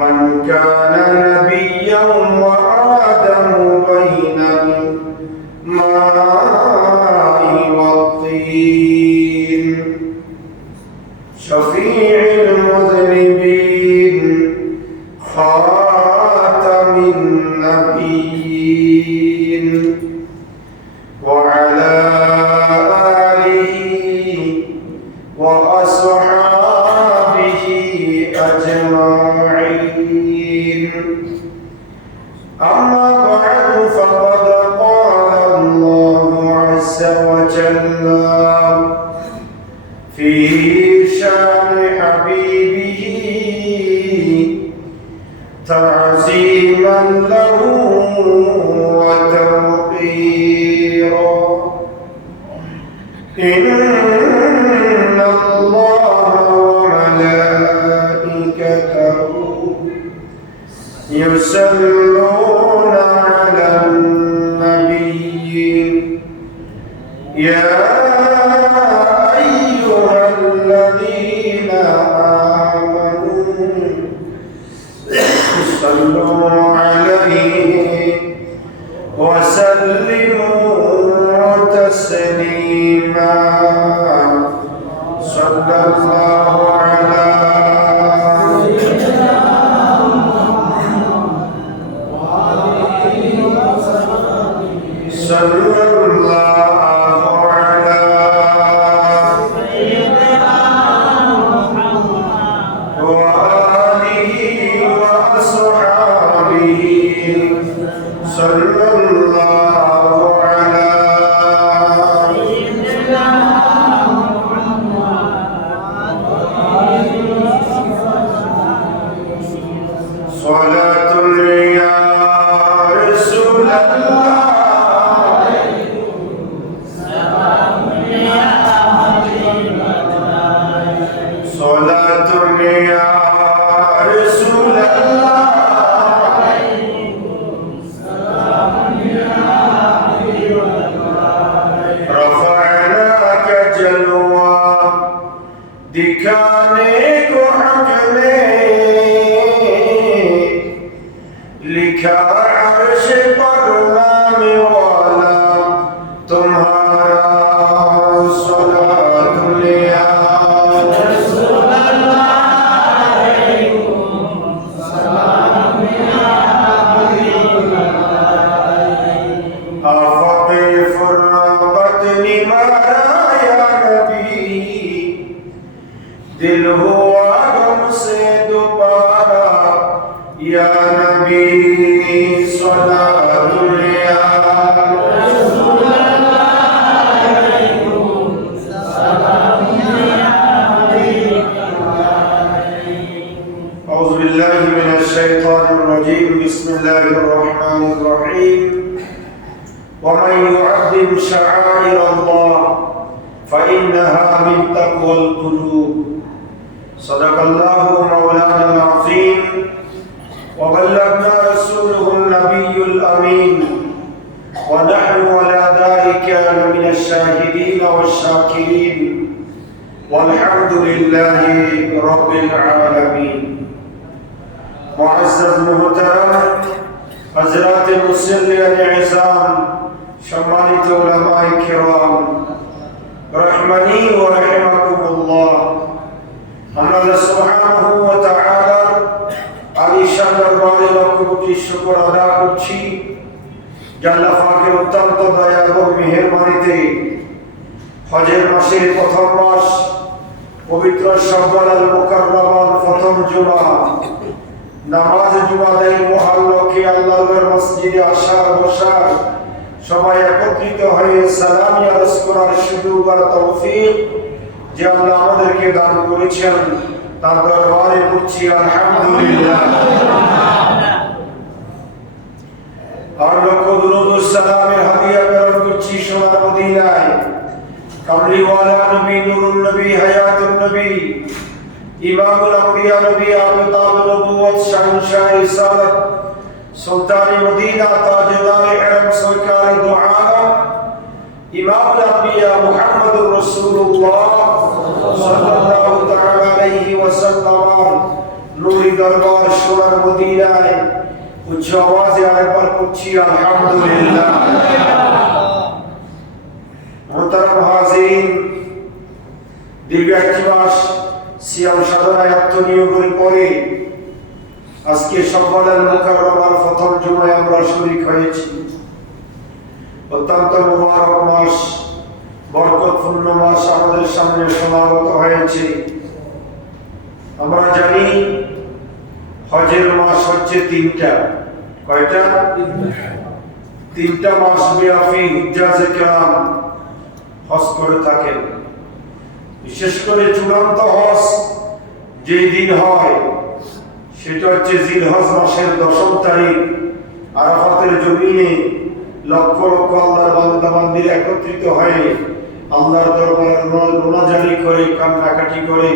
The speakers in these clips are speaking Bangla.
من كان نبيا وآدم بين الماء والطين شفيع المذنبين خاتم النبيين وعلى آله وأصحابه أجمعين أما بعد فقد قال الله عز وجل في شان حبيبه تعظيما له وتوقيرا إن الله وملائكته يصلون على النبي يا أيها الذين آمنوا صلوا عليه وسلموا تسليما صلى الله على صلى الله على وآله وأصحابه صلى الله على صلاة يا رسول الله صلاة يا رسول الله رفعناك جلوى दिखाने को हक ने लिखा अर्श पर नाम वाला तुम्हारा सलातुल्लाह दिल हुआ गम से दोबारा या नबी सलातुल्लाह أعوذ بالله من الشيطان الرجيم بسم الله الرحمن الرحيم ومن يعظم شعائر الله فإنها من تقوى القلوب صدق الله مولانا العظيم وبلغنا رسوله النبي الأمين ونحن على ذلك من الشاهدين والشاكرين والحمد لله رب العالمين معزز محترم حضرات মুসল্লিয়ান ইজাম সম্মানিত উলামায়ে কিরাম রহমানি ওয়া রাহিমাকুমুল্লাহ আল্লাহ সুবহানাহু ওয়া তাআলা আলিশান দরবারে লাখ কোটি শুকর আদা করছি যে আল্লাহ পাকের অত্যন্ত দয়া এবং মেহেরবানিতে হজের মাসের প্রথম মাস পবিত্র শাওয়াল আল মুকাররমার প্রথম জুমা নামাজ জুমাদের মুহাল্লাকে আল্লাহর মসজিদে আসার বসার সবাই একত্রিত হয়ে সালাম আরজ করার সুযোগ আর তৌফিক যে আল্লাহ আমাদেরকে দান করেছেন তার দরবারে পড়ছি আলহামদুলিল্লাহ আর লক্ষ দুরূদ ও সালামের হাদিয়া প্রেরণ করছি সোনার মদিনায় কামলিওয়ালা নবী নুরুল নবী হায়াতুন নবী ইমামুল আম্বিয়া নবী আলতাব নবুয়ত শাহনশাহ রিসালাত সুলতান মদিনা তাজদার ইহরাম সরকার দু আলম ইমামুল আম্বিয়া মুহাম্মদুর রাসূলুল্লাহ সাল্লাল্লাহু তাআলা আলাইহি ওয়াসাল্লাম নুরি দরবার সোনার মদিনায় উচ্চ আওয়াজে আরেকবার পড়ছি আলহামদুলিল্লাহ। মোহতারাম হাজিরিন, দীর্ঘ একটি মাস সিয়াম সাধনায় আত্মনিয়োগের পরে আজকে সফলের মুকাররমার প্রথম জুমায় আমরা শরীক হয়েছি। অত্যন্ত মুবারক মাস, বরকতপূর্ণ মাস আমাদের সামনে সমাগত হয়েছে। আমরা জানি হজের মাস হচ্ছে তিনটা। কয়টা? তিনটা মাস ব্যাপী হুজ্জাজে কেরাম হজ করে থাকেন। বিশেষ করে চূড়ান্ত হজ যেই দিন হয় সেটা হচ্ছে জিলহজ মাসের 10 তারিখ। আরাফাতের জমিনে লক্ষ লক্ষ আল্লাহর বান্দা বান্দিরা একত্রিত হয়ে আল্লাহর দরবারে রোনাজারি করে, কান্নাকাটি করে,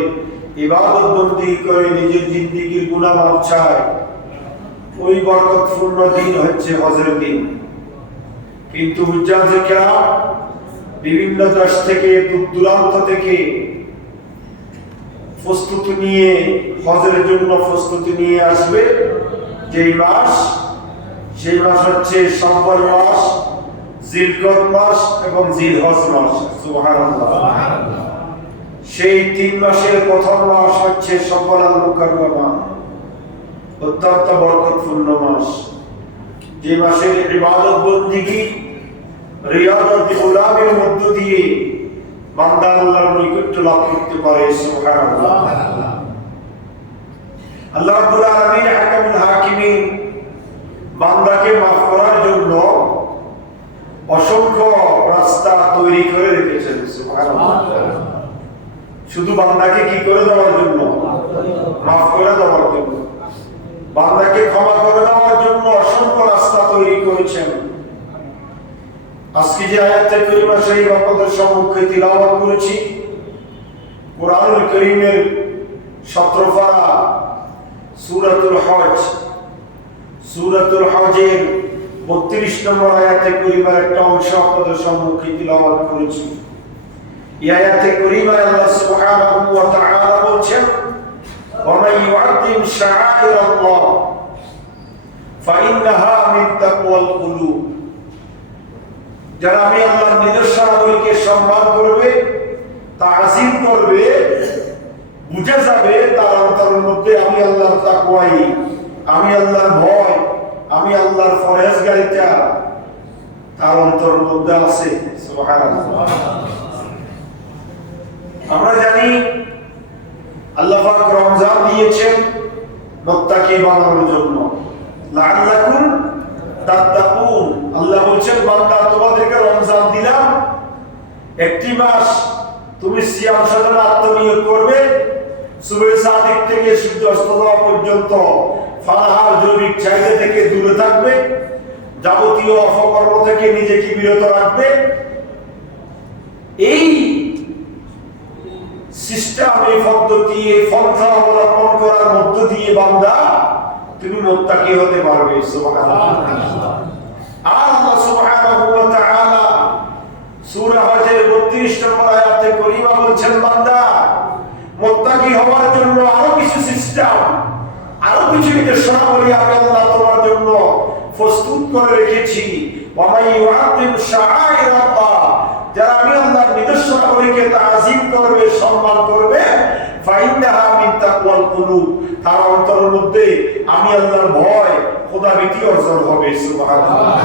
ইবাদত বন্দি করে, নিজের জিন্দেগীর গুনাহ মাফ চায়। ওই বরকতপূর্ণ দিন হচ্ছে হজের দিন। কিন্তু হুজ্জাজে কেরাম বিভিন্ন দেশ থেকে, দূর দূরান্ত থেকে প্রস্তুতি নিয়ে হজের জন্য প্রস্তুতি নিয়ে আসবে। যেই মাস, সেই মাস হচ্ছে শাওয়াল মাস, জিলকদ মাস এবং জিলহজ মাস। সুবহানাল্লাহ। সেই 3 মাসের প্রথম মাস হচ্ছে শাওয়াল মুকাররমা, অত্যন্ত বরকতপূর্ণ মাস। যে মাসের ইবাদত বন্দেগী, রিয়াদত গুলামের মধ্য দিয়ে বান্দা আল্লাহর নৈকট্য লাভ করতে পারে। সুবহানাল্লাহ। আল্লাহ রাব্বুল আলামিন হাকামুল হাকিমিন বান্দাকে মাফ করার জন্য অসংখ্য রাস্তা তৈরি করে রেখেছেন। সুবহানাল্লাহ। শুধু বান্দাকে কি করে দেওয়ার জন্য? মাফ করে দেওয়ার জন্য, বান্দাকে ক্ষমা করে দেওয়ার জন্য অসংখ্য রাস্তা তৈরি করেছেন। আজকে যে আয়াতে কারিমা শরীফ আপনাদের সম্মুখে তিলাওয়াত করেছি, কোরআনুল কারীমের 17 পারা সূরাতুল হজ, সূরাতুল হজের 32 নম্বর আয়াতে কারিমার একটা অংশ আপনাদের সম্মুখে তিলাওয়াত করেছি। এই আয়াতে কারিমায় আল্লাহ সুবহানাহু ওয়া তাআলা বলেন, ওয়া মান ইউআযযিম শাআইরাল্লাহ ফাইন্নাহা মিন তাকওয়াল কুলুব। যারা আমি আল্লাহর নিদর্শনাবলীকে সম্মান করবে, তাজিম করবে, বুঝে যাবে তার অন্তরের মধ্যে আমি আল্লাহর তাকওয়াই, আমি আল্লাহর ভয়, আমি আল্লাহর ফরজগারিতা তার অন্তরের মধ্যে আছে। সুবহানাল্লাহ। আমরা জানি আল্লাহ পাক রমজান দিয়েছেন মুত্তাকি বানানোর জন্য, লাআল্লাকুম তাত্তাকুন। আল্লাহ বলছেন, বান্দা তোমাদেরকে রমজান দিলাম, একটি মাস তুমি সিয়াম সাধনা আত্মনিয়োগ করবে। সুবহে সাদিক থেকে সূর্য অস্ত যাওয়া পর্যন্ত ফালাহার জৈবিক চাহিদা থেকে দূরে থাকবে, যাবতীয় অপকর্ম থেকে নিজেকে বিরত রাখবে। এই সিস্টেম, এই পদ্ধতি, এই পন্থা অবলম্বন করার মধ্য দিয়ে বান্দা তুমি মুত্তাকি হতে পারবে। সুবহানাল্লাহ। আর আল্লাহ সুবহানাহু ওয়া তাআলা সূরা হজের 32 নম্বর আয়াতে কারিমা বলছেন, বান্দা মুত্তাকি হওয়ার জন্য আরো কিছু সিস্টেম, আরো কিছু নির্দেশনাবলী আমি আল্লাহ তোমার জন্য প্রস্তুত করে রেখেছি। ওয়া মান ইউআযিম শাআইরাল্লাহ, যারা আমি আল্লাহর নিদর্শনাবলীকে তাজিম করবে, সম্মান করবে, ফাইন্নাহা মিন তাকওয়াল কুলুব, তার অন্তরের মধ্যে আমি আল্লাহর ভয়, খোদাভীতি অর্জন হবে। সুবহানাল্লাহ।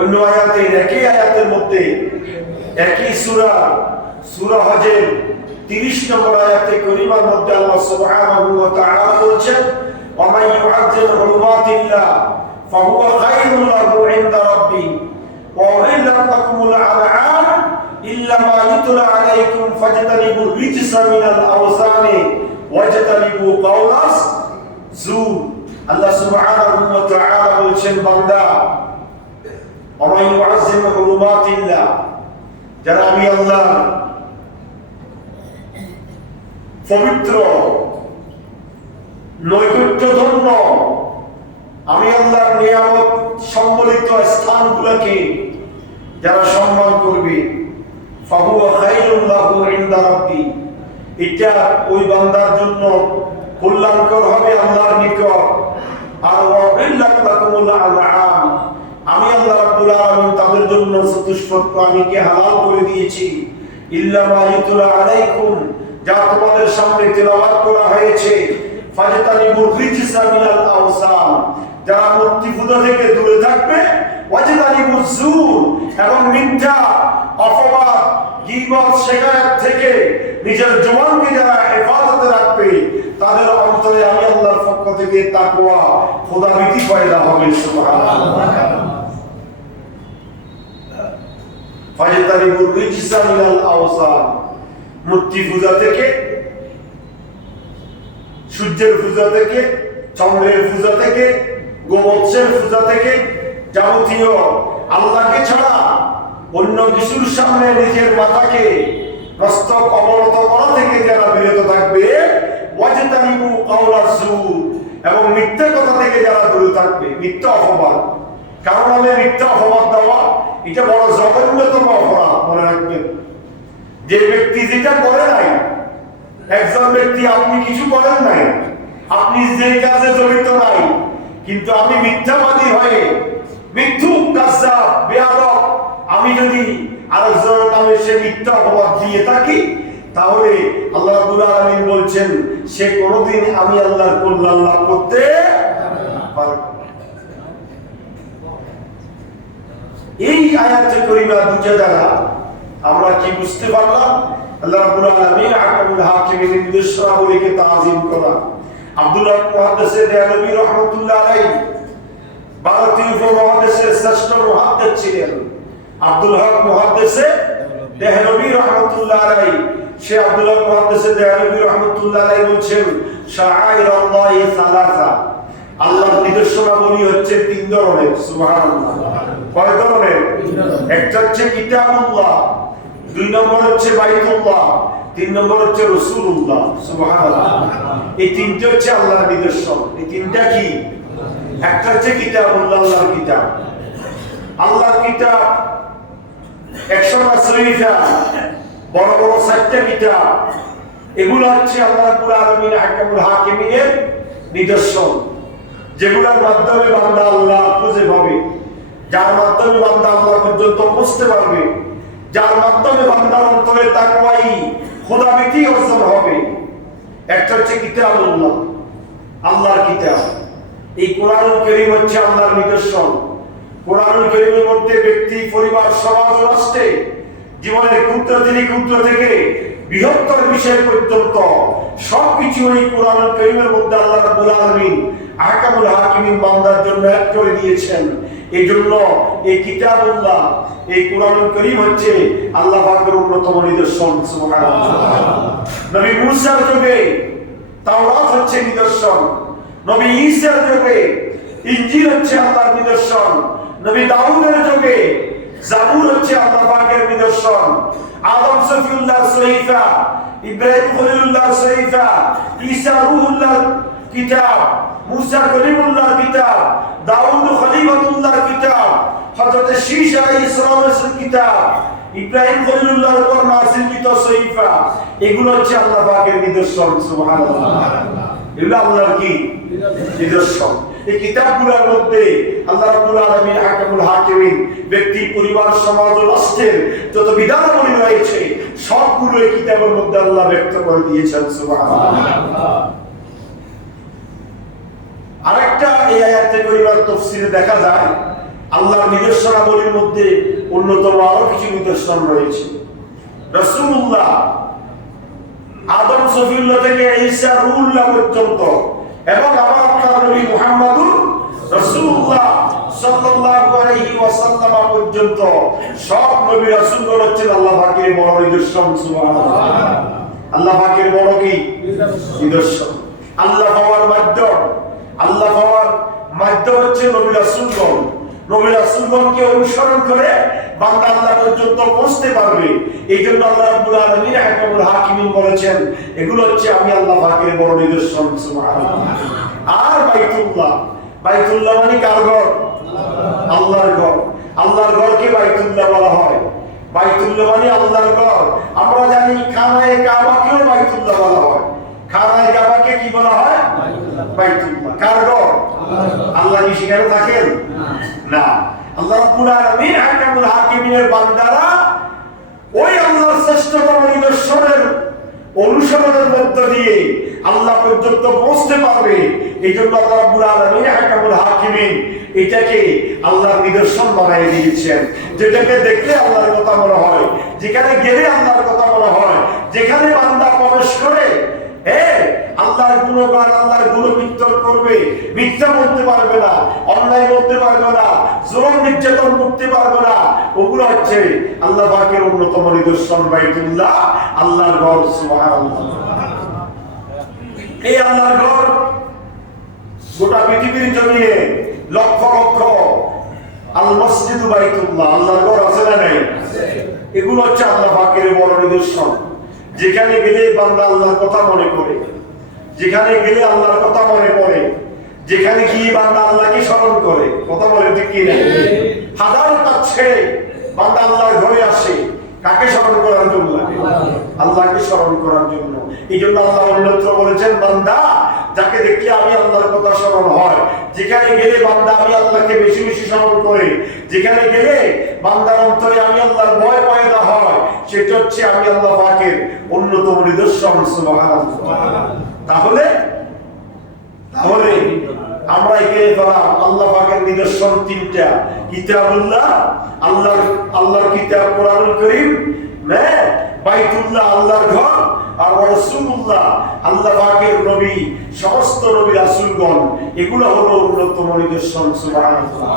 অন্য আয়াতে, একই আয়াতের মধ্যে একই সূরা হজের 30 নম্বর আয়াতে কারিমার মধ্যে আল্লাহ সুবহানাহু ওয়া তাআলা বলেছেন, ওয়া মান ইউআযিম হুরমাতিল্লাহ ফাহুয়া খায়রুল লাহু ইনদা রাব্বি ওয়া উহিল্লাত লাকুমুল আনআম ইল্লা মা ইউতলা আলাইকুম ফাজতানিবুর রিজসা মিনাল আওসানি ওয়াজতানিবু কাওলাস যুর। আল্লাহ সুবহানাহু ওয়া তাআলা বলেছেন, বান্দা ওয়া মান ইউআযিম হুরমাতিল্লাহ, যারা আমি আল্লাহ পবিত্র নৈকট্যধন্য, আমি আল্লাহর নিয়ামত সম্বলিত স্থানগুলোকে যারা সম্মান করবে, ফাহুয়া খায়রুল লাহু ইনদা রাব্বি, এটা ওই বান্দার জন্য কল্যাণকর হবে আল্লাহর নিকট। আর ওয়াহিল্লাত লাকুমুল আনআম, আমি আল্লাহ রাব্বুল আলামিন তাদের জন্য চতুষ্পদ প্রাণীকে হালাল করে দিয়েছি। ইল্লা মা ইউতলা আলাইকুম, যা তোমাদের সামনে তেলাওয়াত করা হয়েছে। ফাজতানিবুর রিজসা মিনাল আওসান, যারা মূর্তি পূজা থেকে দূরে থাকবে। ওয়াজতানিবুজ জুর, এবং মিথ্যা অপবাদ গীবত শিকায়ত থেকে নিজের জবানকে যারা হেফাজতে রাখবে, তাদের অন্তরে আমি আল্লাহর পক্ষ থেকে তাকওয়া খোদাভীতি পয়দা হবে। সুবহানাল্লাহ। ফাজতানিবুর রিজসা মিনাল আওসান, মূর্তি পূজা থেকে, সূর্যের পূজা থেকে, চন্দ্রের পূজা থেকে, গোবৎসের পূজা থেকে, যাবতীয় আল্লাহকে ছাড়া অন্য কিছুর সামনে নিজের মাথাকে মস্তক অবনত করা থেকে যারা বিরত থাকবে। ওয়াজতানিবু কাওলাজ জুর, এবং মিথ্যা কথা থেকে যারা দূরে থাকবে, মিথ্যা অপবাদ। কারণ আমি মিথ্যা অপবাদ দেওয়া এটা বড় জঘন্যতম অপরাধ, মনে রাখবেন। যে ব্যক্তি যেটা করে নাই, একজন ব্যক্তি আপনি কিছু করেন নাই, আপনি যে কাজে জড়িত নাই, কিন্তু আমি মিথ্যাবাদী হয়ে মিথ্যুক কাজ্জাব বেয়াদব আমি যদি আরেকজনের নামে সে মিথ্যা অপবাদ দিয়ে থাকি, তাহলে আল্লাহ রাব্বুল আলামিন বলছেন সে কোনোদিন আমি আল্লাহর কল্যাণ লাভ করতে পারবে না। এই আয়াতে কারিমা দুটো দ্বারা আমরা কি বুঝতে পারলাম? আল্লাহ রাব্বুল আলামিন আহকামুল হাকিমিন নির্দেশনাবলীকে তাজিম করা। আব্দুল হক মুহাদ্দিস দেহলভী রাহমাতুল্লাহ আলাইহি ভারতীয় উপমহাদেশের শ্রেষ্ঠ মুহাদ্দিস ছিলেন। আব্দুল হক মুহাদ্দিস দেহলভী রাহমাতুল্লাহ আলাইহি, সে আব্দুল হক মুহাদ্দিস দেহলভী রাহমাতুল্লাহ আলাইহি বলছেন, শাআইরুল্লাহি সালাসা, আল্লাহর নির্দেশনাবলী হচ্ছে তিন ধরনের। সুবহানাল্লাহ। কয় ধরনের? একটা হচ্ছে কিতাবুল্লাহ, দুই নম্বর হচ্ছে বাইতুল্লাহ, তিন নম্বর হচ্ছে রাসূলুল্লাহ। সুবহানাল্লাহ। এই তিনটা হচ্ছে আল্লাহর নিদর্শন। এই তিনটা কি? একটা হচ্ছে কিতাবুল্লাহ, আল্লাহর কিতাব। আল্লাহর কিতাব 100 বড় বড় 4টা কিতাব, এগুলো হচ্ছে আল্লাহ রাব্বুল আলামিন আহকামুল হাকিমিনের নিদর্শন, যেগুলোর মাধ্যমে বান্দা আল্লাহ খুঁজে পাবে, যার মাধ্যমে বান্দা আল্লাহ পর্যন্ত পৌঁছতে পারবে, যার মাধ্যমে বান্দার অন্তরে তাকওয়াই খোদাভীতি অর্জন হবে। একটা হচ্ছে কিতাবুল্লাহ, আল্লাহর কিতাব। এই কোরআনুল কারীম হচ্ছে আল্লাহর নিদর্শন। কোরআনুল কারীমের মধ্যে ব্যক্তি, পরিবার, সমাজ, রাষ্ট্রে জীবনের ক্ষুদ্র থেকে ক্ষুদ্র থেকে বৃহত্তর বিষয় পর্যন্ত সবকিছু এই কোরআনুল কারীমের মধ্যে আল্লাহ রাব্বুল আলামিন আহকামুল হাকিমিন বান্দার জন্য এক করে দিয়েছেন। এই জন্য এই কিতাবুল্লাহ, এই কোরআনুল কারীম হচ্ছে আল্লাহ পাকের অন্যতম নিদর্শন। সুবহানাল্লাহ। নবী মুসার যুগে তাওরাত হচ্ছে নিদর্শন, নবী ঈসার যুগে ইনজিল হচ্ছে আল্লাহর নিদর্শন, নবী দাউদের যুগে জাবুর হচ্ছে আল্লাহ পাকের নিদর্শন, আদম সফিউল্লাহর সহিফা, ইব্রাহিম খলিলুল্লাহর সহিফা, ঈসা রূহুল্লাহর কিতাব, মুসা কলিমুল্লাহর কিতাব, দাউদ খলিফাতুল্লাহর কিতাব, হযরত শীশ আলাইহিস সালামের কিতাব, ইব্রাহিম খলিলুল্লাহর উপর নাযিলকৃত সহিফা, এগুলো হচ্ছে আল্লাহ পাকের নিদর্শন। সুবহানাল্লাহ। এগুলো আল্লাহর কি? নিদর্শন। এই কিতাবগুলোর মধ্যে আল্লাহ রাব্বুল আলামিন আহকামুল হাকিমিন ব্যক্তি, পরিবার, সমাজ ও রাষ্ট্রের যত বিধানাবলী রয়েছে সবগুলো এই কিতাবের মধ্যে আল্লাহ ব্যক্ত করে দিয়েছেন। সুবহানাল্লাহ। আরেকটা এই আয়াতে কারিমার তাফসীরে দেখা যায় আল্লাহর নিদর্শনাবলীর মধ্যে অন্যতম আরো কিছু নিদর্শন রয়েছে। রাসূলুল্লাহ আদম সফিউল্লাহ থেকে ঈসা রূহুল্লাহ পর্যন্ত, এবং আমার আপনার নবী মুহাম্মদুর রাসূলুল্লাহ সাল্লাল্লাহু আলাইহি ওয়াসাল্লাম পর্যন্ত সব নবী রাসূলগণ হচ্ছেন আল্লাহ পাকের বড় নিদর্শন। সুবহানাল্লাহ। আল্লাহ পাকের বড় কি? নিদর্শন। আল্লাহ পাওয়ার মাধ্যম, আল্লাহ পাওয়ার মাধ্যম হচ্ছে নবী রাসূলগণ। নবী রাসূলগণকে অনুসরণ করে বান্দা আল্লাহ পর্যন্ত পৌঁছতে পারবে। এই জন্য আল্লাহ রাব্বুল আলামিন আহকামুল হাকিমিন বলেছেন এগুলো হচ্ছে আমি আল্লাহ পাকের বড় নিদর্শন। সুবহানাল্লাহ। আর বাইতুল্লাহ, বাইতুল্লাহ মানে কার ঘর? আল্লাহর ঘর। আল্লাহর ঘরকে বাইতুল্লাহ বলা হয়। বাইতুল্লাহ মানে আল্লাহর ঘর। আমরা জানি খানায়ে কাবাকেও বাইতুল্লাহ বলা হয়। খানায়ে কাবাকে কি বলা হয়? বাইতুল্লাহ। কার ঘর? আল্লাহ কি সেখানে থাকেন? না। আল্লাহ রাব্বুল আলামিন হাকামুল হাকিমিনের বান্দারা ওই আল্লাহর শ্রেষ্ঠতম নিদর্শনের অনুসরণের মধ্য দিয়ে আল্লাহ পর্যন্ত পৌঁছতে পারবে। এই জন্য আল্লাহ রাব্বুল আলামিন হাকামুল হাকিমিন এটাকে আল্লাহর নিদর্শন বানিয়ে দিয়েছেন, যেটাকে দেখলে আল্লাহর কথা মনে হয়, যেখানে গেলে আল্লাহর কথা মনে হয়, যেখানে বান্দা প্রবেশ করে আল্লাহর গুণগান, আল্লাহর গুণকীর্তন করবে, মিথ্যা বলতে পারবে না, অন্যায় বলতে পারবে না, জুলুম নির্যাতন করতে পারবে না। ওগুলো হচ্ছে আল্লাহ পাকের অন্যতম নিদর্শন বাইতুল্লাহ, আল্লাহর ঘর। সুবহানাল্লাহ। এই আল্লাহর ঘর গোটা পৃথিবীর জমিনে লক্ষ লক্ষ আল মসজিদ বাইতুল্লাহ, আল্লাহর ঘর আছে না নাই? এগুলো হচ্ছে আল্লাহ পাকের বড় নিদর্শন। যেখানে গেলে বান্দা আল্লাহর কথা মনে করে, যেখানে গেলে আল্লাহর কথা মনে পড়ে, যেখানে গিয়ে বান্দা আল্লাহকে স্মরণ করে। কথা বলে ঠিক কি না? হাজার কাজ ছেড়ে বান্দা আল্লাহর ঘরে আসে, কাকে স্মরণ করার জন্য? আল্লাহকে স্মরণ করার জন্য। এই জন্য আল্লাহ অন্যত্র বলেছেন, বান্দা যাকে দেখলে আমি আল্লাহর কথা স্মরণ হয়, যেখানে গেলে বান্দা আমি আল্লাহকে বেশি বেশি স্মরণ করে, যেখানে গেলে বান্দার অন্তরে আমি আল্লাহর ভয় পয়দা হয়, সেটা হচ্ছে আমি আল্লাহ পাকের অন্যতম নিদর্শন। সুবহানাল্লাহ। তাহলে আমরা এখানে পেলাম আল্লাহ পাকের নিদর্শন তিনটা। কিতাবুল্লাহ, আল্লাহর কিতাব কোরআনুল কারীম, বাইতুল্লাহ আল্লাহর ঘর, আর রাসূলুল্লাহ আল্লাহ পাকের নবী, সমস্ত নবী রাসূলগণ, এগুলো হলো অন্যতম নিদর্শন। সুবহানাল্লাহ।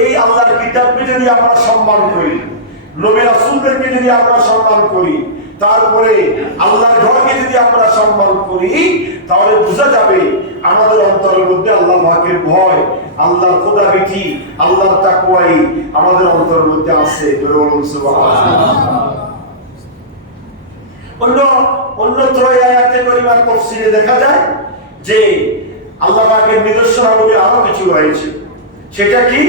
এই আল্লাহর কিতাবকে যদি আমরা সম্মান করি, নবী রাসূলদেরকে যদি আমরা সম্মান করি, তারপরে আল্লাহর ঘরকে যদি আমরা সম্মান করি, তাহলে বোঝা যাবে আমাদের অন্তরের মধ্যে আল্লাহ পাকের ভয়, আল্লাহর খোদাভীতি, আল্লাহর তাকওয়াই আমাদের অন্তরের মধ্যে আছে। বলুন সুবহানাল্লাহ। অন্যত্র আয়াতে কারিমার তাফসীরে দেখা যায় যে আল্লাহ পাকের নিদর্শনাবলী আরো কিছু রয়েছে। সেটা কি?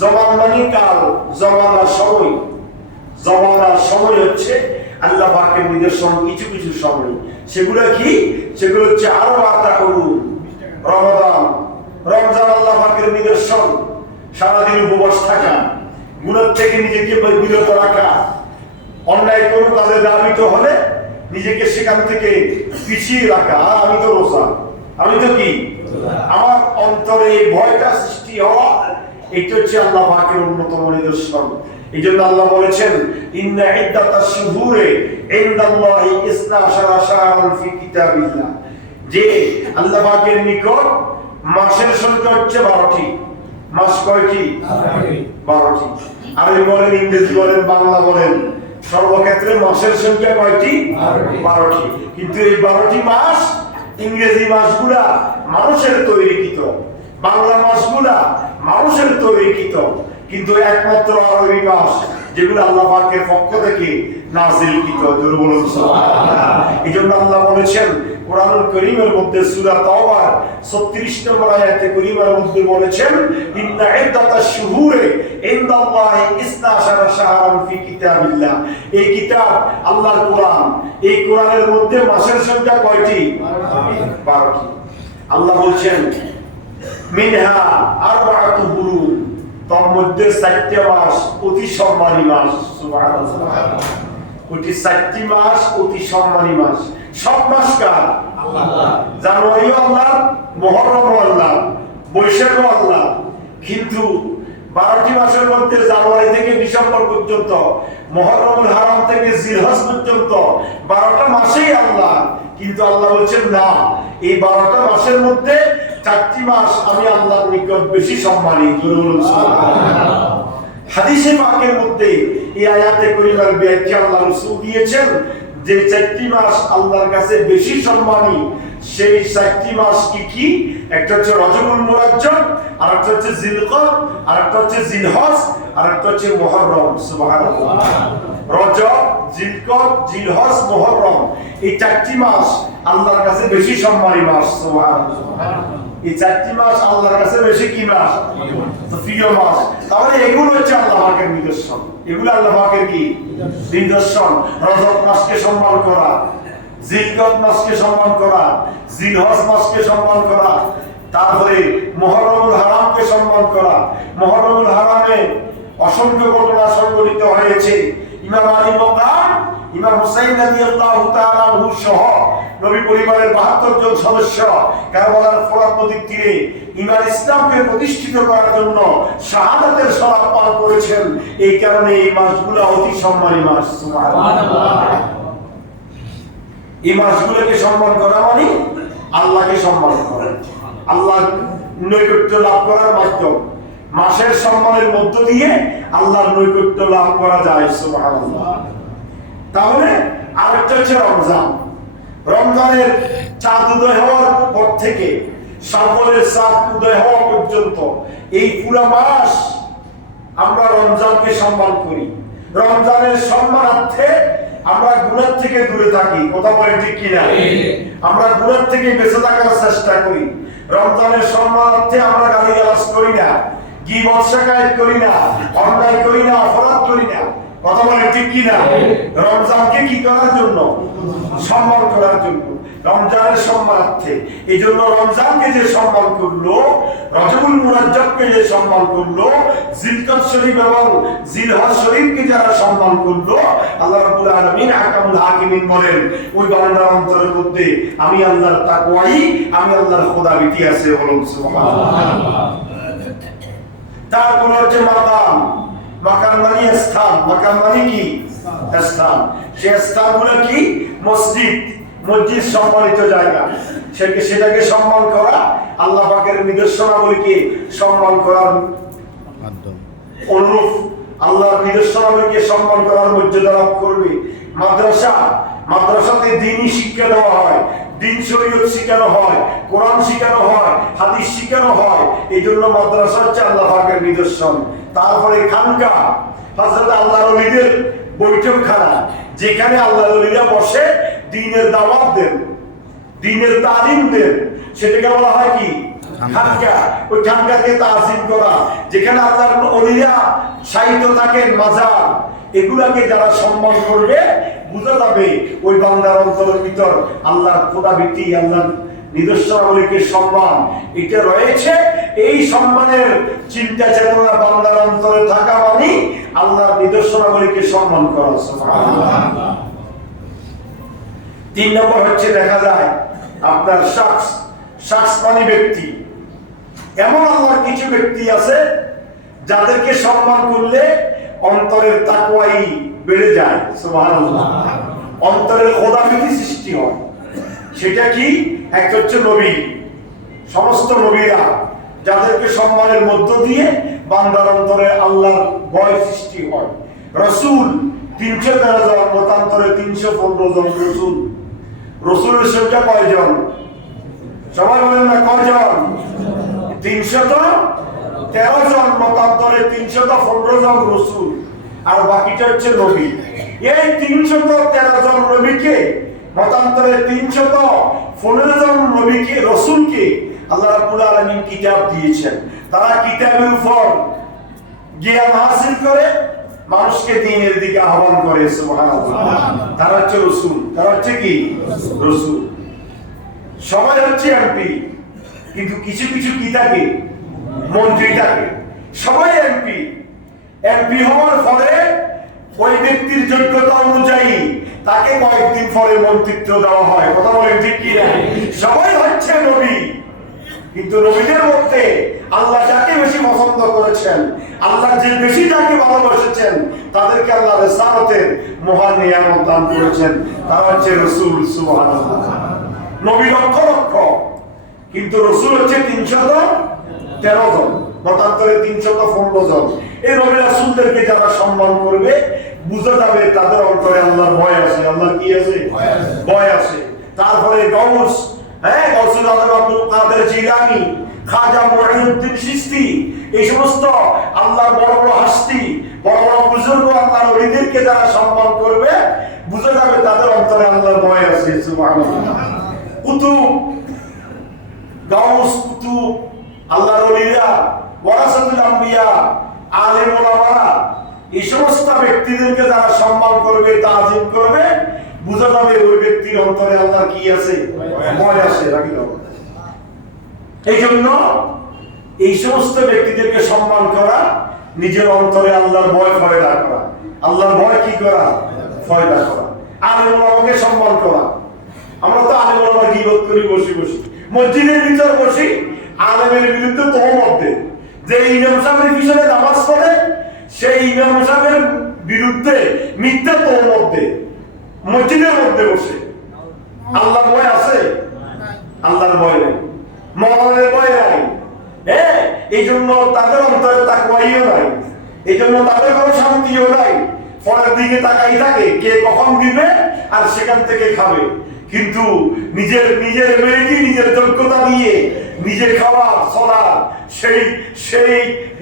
জামান মানে কাল, জমানার সময়। জমানার সময় হচ্ছে আল্লাহ পাকের নিদর্শন কিছু কিছু সময়। সেগুলো কি? সেগুলো হচ্ছে আরো রমজান আল্লাহ পাকের নিদর্শন। সারাদিন উপবাস থাকা, গুনাহ থেকে নিজেকে বিরত রাখা, অন্যায় কোনো কাজে দাবিত হলে নিজেকে সেখান থেকে পিছিয়ে রাখা। আর আমি তো রোজা, আমি তো কি, আমার অন্তরে এই ভয়টা সৃষ্টি হওয়া, এটা হচ্ছে আল্লাহ পাকের অন্যতম নিদর্শন। এই জন্য আল্লাহ বলেছেন, ইন্না ইদ্দাতাশ শুহুরে ইনদাল্লাহি 12 শাহরান ফি কিতাবিল্লাহ, যে আল্লাহ পাকের নিকট মাসের সংখ্যা হচ্ছে 12টি। মাস কয়টি? 12টি। আরবি বলেন, ইংরেজি বলেন, বাংলা বলেন, সর্বক্ষেত্রে মাসের সংখ্যা কয়টি? 12টি। কিন্তু এই 12টি মাস, ইংরেজি মাসগুলা মানুষের তৈরিকৃত, বাংলা মাসগুলা মানুষের তৈরিকৃত, কিন্তু একমাত্র আরবি মাস যেগুলো আল্লাহ পাকের পক্ষ থেকে নাযিলকৃত। বলুন সুবহানাল্লাহ। এজন্য আল্লাহ বলেছেন কোরআনুল কারীমের মধ্যে সূরা তাওবার 36 নম্বর আয়াতে কারীমার মধ্যে বলেছেন, ইন্না ইদ্দাতাশ শুহুরে ইনদাল্লাহি 12 শাহরান ফি কিতাবিল্লাহ। এই কিতাব আল্লাহর কোরআন, এই কোরআনের মধ্যে মাসের সংখ্যা কয়টি? 12টি। আল্লাহ বলেন, মিনহা আরবাআতু হুরুম, তার মধ্যে 4টি মাস অতি সম্মানী মাস। সুবহানাল্লাহ। ওটি 4টি মাস অতি সম্মানী মাস। সব মাস কার? আল্লাহ। জানুয়ারিও আল্লাহ, মুহররমও আল্লাহ, বৈশাখও আল্লাহ। কিন্তু 12টি মাসের মধ্যে জানুয়ারি থেকে ডিসেম্বর পর্যন্ত, মুহররমুল হারাম থেকে জিলহজ পর্যন্ত 12টা মাসেই আল্লাহ। কিন্তু আল্লাহ বলছেন, না, এই 12টা মাসের মধ্যে 4টি মাস আমি আল্লাহর নিকট বেশি সম্মানী। হাদিসে পাকের মধ্যে এই আয়াতে কারিমার ব্যাখ্যা আল্লাহ রাসূল দিয়েছেন যে 4টি মাস আল্লাহর কাছে বেশি সম্মানী। সেই 4টি মাস কি কি? একটা হচ্ছে রজবুল মুরাজ্জম, আরেকটা হচ্ছে জিলকদ, আরেকটা হচ্ছে জিলহজ, আরেকটা হচ্ছে মুহররম। সুবহানাল্লাহ। রজব, জিলকদ, জিলহজ, মুহররম, এই 4টি মাস আল্লাহর কাছে বেশি সম্মানী মাস। সুবহানাল্লাহ। এই 4টি মাস আল্লাহর কাছে বেশি কি মাস? প্রিয় মাস। তাহলে এগুলো হচ্ছে আল্লাহ পাকের নিদর্শন। এগুলো আল্লাহ পাকের কি নিদর্শন? রজব মাসকে সম্মান করা, জিলকদ মাসকে সম্মান করা, জিলহজ মাসকে সম্মান করা, তারপরে মুহররমুল হারামকে সম্মান করা। মুহররমুল হারামে অসংখ্য ঘটনা সংঘটিত হয়েছে। ইমাম আলী মাকাম, ইমাম হুসাইন রাদিয়াল্লাহু তাআলা আনহু সহ নবী পরিবারের 72 জন সদস্য কারবালার ফোরাত নদীর তীরে ঈমান ইসলামকে প্রতিষ্ঠিত করার জন্য শাহাদাতের শরাব পান করেছেন। এই কারণে এই মাসগুলো অতি সম্মানী মাস। সুবহানাল্লাহ। এই মাসগুলোকে সম্মান করা মানে আল্লাহকে সম্মান করা, আল্লাহর নৈকট্য লাভ করার মাধ্যম। মাসের সম্মানের মধ্য দিয়ে আল্লাহর নৈকট্য লাভ করা যায়। সুবহানাল্লাহ। তাহলে আরেকটা হচ্ছে রমজান। রমজানের চাঁদ উদয় হওয়ার পর থেকে শাওয়ালের চাঁদ উদয় হওয়া পর্যন্ত এই পুরো মাস আমরা রমজানকে সম্মান করি। রমজানের সম্মানার্থে আমরা গুনাহ থেকে দূরে থাকি। কথা বলেন ঠিক কিনা? আমরা গুনাহ থেকে বেঁচে থাকার চেষ্টা করি। রমজানের সম্মানার্থে আমরা গালিগালাজ করি না, গীবত শিকায়ত করি না, অন্যায় করি না, অপরাধ করি না। কথা বলেন ঠিক কিনা? রমজানকে কি করার জন্য? সম্মান করার জন্য, রমজানের সম্মানার্থে। এই জন্য রমজানকে যে সম্মান করলো, রজবুল মুরাজ্জাবকে যে সম্মান করলো, জিলকদ শরীফ এবং জিলহজ শরীফকে যারা সম্মান করলো, আল্লাহ রাব্বুল আলামিন আহকামুল হাকিমিন বলেন ওই বান্দার অন্তরের মধ্যে আমি আল্লাহর তাকওয়াই, আমি আল্লাহর খোদাবিতি আছে। বলুন সুবহানাল্লাহ। তারপর হচ্ছে মাকাম। মাকাম মানে স্থান। মাকাম মানে কি? স্থান। সেই স্থানগুলো কি? মসজিদ। মসজিদ সম্মানিত জায়গা, সেটাকে সম্মান করা আল্লাহ পাকের নিদর্শনাবলীকে সম্মান করার মাধ্যম। অনুরূপ আল্লাহর নিদর্শনাবলীকে সম্মান করার মর্যাদা লাভ করবে। মাদ্রাসা, মাদ্রাসাতে দ্বীনি শিক্ষা দেওয়া হয়, দ্বীন শরীয়ত শিখানো হয়, কোরআন শিখানো হয়, হাদিস শিখানো হয়। এই জন্য মাদ্রাসা হচ্ছে আল্লাহ পাকের নিদর্শন। তারপরে খানকা, হযরত আল্লাহর ওলিদের বৈঠকখানা, যেখানে আল্লাহর ওলিরা বসে দ্বীনের দাওয়াত দেন, দ্বীনের তালিম দেন, সেটাকে বলা হয় কি? খানকা। ওই খানকাকে তাজিম করা, যেখানে আল্লাহর ওলিরা শায়িত থাকেন, মাজার। এগুলাকে যারা সম্মান করবে, বুঝা যাবে ওই বান্দার অন্তরের ভিতর আল্লাহর খোদাভীতি, আল্লাহর নিদর্শনাবলীকে সম্মান এটা রয়েছে। এই সম্মানের চিন্তা চেতনা বান্দার অন্তরে থাকা মানে আল্লাহর নিদর্শনাবলীকে সম্মান করা। সুবহানাল্লাহ। 3 নম্বর হচ্ছে দেখা যায় আপনার শাখস মানে ব্যক্তি। এমন আল্লাহর কিছু ব্যক্তি আছে যাদেরকে সম্মান করলে অন্তরের তাকওয়াই বেড়ে যায়। সুবহানাল্লাহ। অন্তরের খোদাভীতি সৃষ্টি হয়। সেটা কি? এক হচ্ছে নবী। সমস্ত নবীরা যাদেরকে সম্মানের মধ্য দিয়ে বান্দার অন্তরে আল্লাহর ভয় সৃষ্টি হয়। রাসূল 313 জন, মতান্তরে 315 জন রাসূল। রাসূলের সংখ্যা কয়জন? সবাই বলেন না কয়জন? 313 জন, মতান্তরে 315 জন রাসূল, আর বাকিটা হচ্ছে নবী। এই 313 জন নবীকে, মতান্তরে 315 জন নবীকে, রাসূলকে আল্লাহ রাব্বুল আলামিন কিতাব দিয়েছেন। তারা কিতাবের উপর জ্ঞান হাসিল করে মানুষকে দ্বীনের দিকে আহ্বান করে। সুবহানাল্লাহ। তারা হচ্ছে রাসূল। তারা হচ্ছে কি? রাসূল। সবাই হচ্ছে এমপি, কিন্তু কিছু কিছু কি থাকে? মন্ত্রী থাকে। সবাই এমপি। এমপি হওয়ার পরে ওই ব্যক্তির যোগ্যতা অনুযায়ী তাকে কয়েকদিন পরে মন্ত্রিত্ব দেওয়া হয়। কথা বলেন ঠিক কি না? সবাই হচ্ছে নবী, কিন্তু নবীদের মধ্যে আল্লাহ যাকে বেশি পছন্দ করেছেন, আল্লাহ যে বেশি যাকে ভালোবাসেছেন, তাদেরকে আল্লাহ রিসালাতের মহান নিয়ামত দান করেছেন। তারা হচ্ছে রাসূল। সুবহানাল্লাহ। নবী লক্ষ লক্ষ, কিন্তু রাসূল হচ্ছে 313 জন, মতান্তরে 315 জন। এই নবী রাসূলদেরকে যারা সম্মান করবে, বুঝা যাবে তাদের অন্তরে আল্লাহর ভয় আছে। আল্লাহর কি আছে? ভয় আছে। তারপরে গাউস, গাউসুল আজম আব্দুল কাদের জিলানী, খাজা মুঈনুদ্দিন চিশতি, এই সমস্ত আল্লাহর বড় বড় হাস্তি, বড় বড় বুজুর্গ আল্লাহর ওলিদেরকে যারা সম্মান করবে, বুঝা যাবে তাদের অন্তরে আল্লাহর ভয় আছে। সুবহানাল্লাহ। কুতুব গাউস, কুতুব, আল্লাহর ওলিরা, ওয়ারাসাতুল আম্বিয়া, আলেম ওলামা, এই সমস্ত ব্যক্তিদেরকে যারা সম্মান করবে, তাজিম করবে, বুঝা যাবে ওই ব্যক্তির অন্তরে আল্লাহর কি আছে, ভয় আছে। রাখি দাও। এই জন্য এই সমস্ত ব্যক্তিদেরকে সম্মান করা, নিজের অন্তরে আল্লাহর ভয় ফয়দা করা। আল্লাহর ভয় কি করা? ফয়দা করা। আলেম ওলামাকে সম্মান করা। আমরা তো আলেম ওলামা গীবত করি বসে বসে, মসজিদের ভিতর বসি, আলেমের বিরুদ্ধে তহমত দেই, যে ইমাম সাহেবের পিছনে নামাজ পড়ে সেই ইমাম সাহেবের বিরুদ্ধে মিথ্যা তহমত দেই মসজিদের মধ্যে বসে। আল্লাহর ভয় আছে? আল্লাহর ভয় নেই, মরণের ভয় নাই। এই জন্য তাদের অন্তরে তাকওয়াইও নাই, এই জন্য তাদের কোনো শান্তিও নাই। ফলের দিকে তাকাই থাকে কে কখন দিবে আর সেখান থেকে খাবে। কিন্তু নিজের মেয়েকে নিজের যোগ্যতা দিয়ে নিজে খাওয়া চলা সেই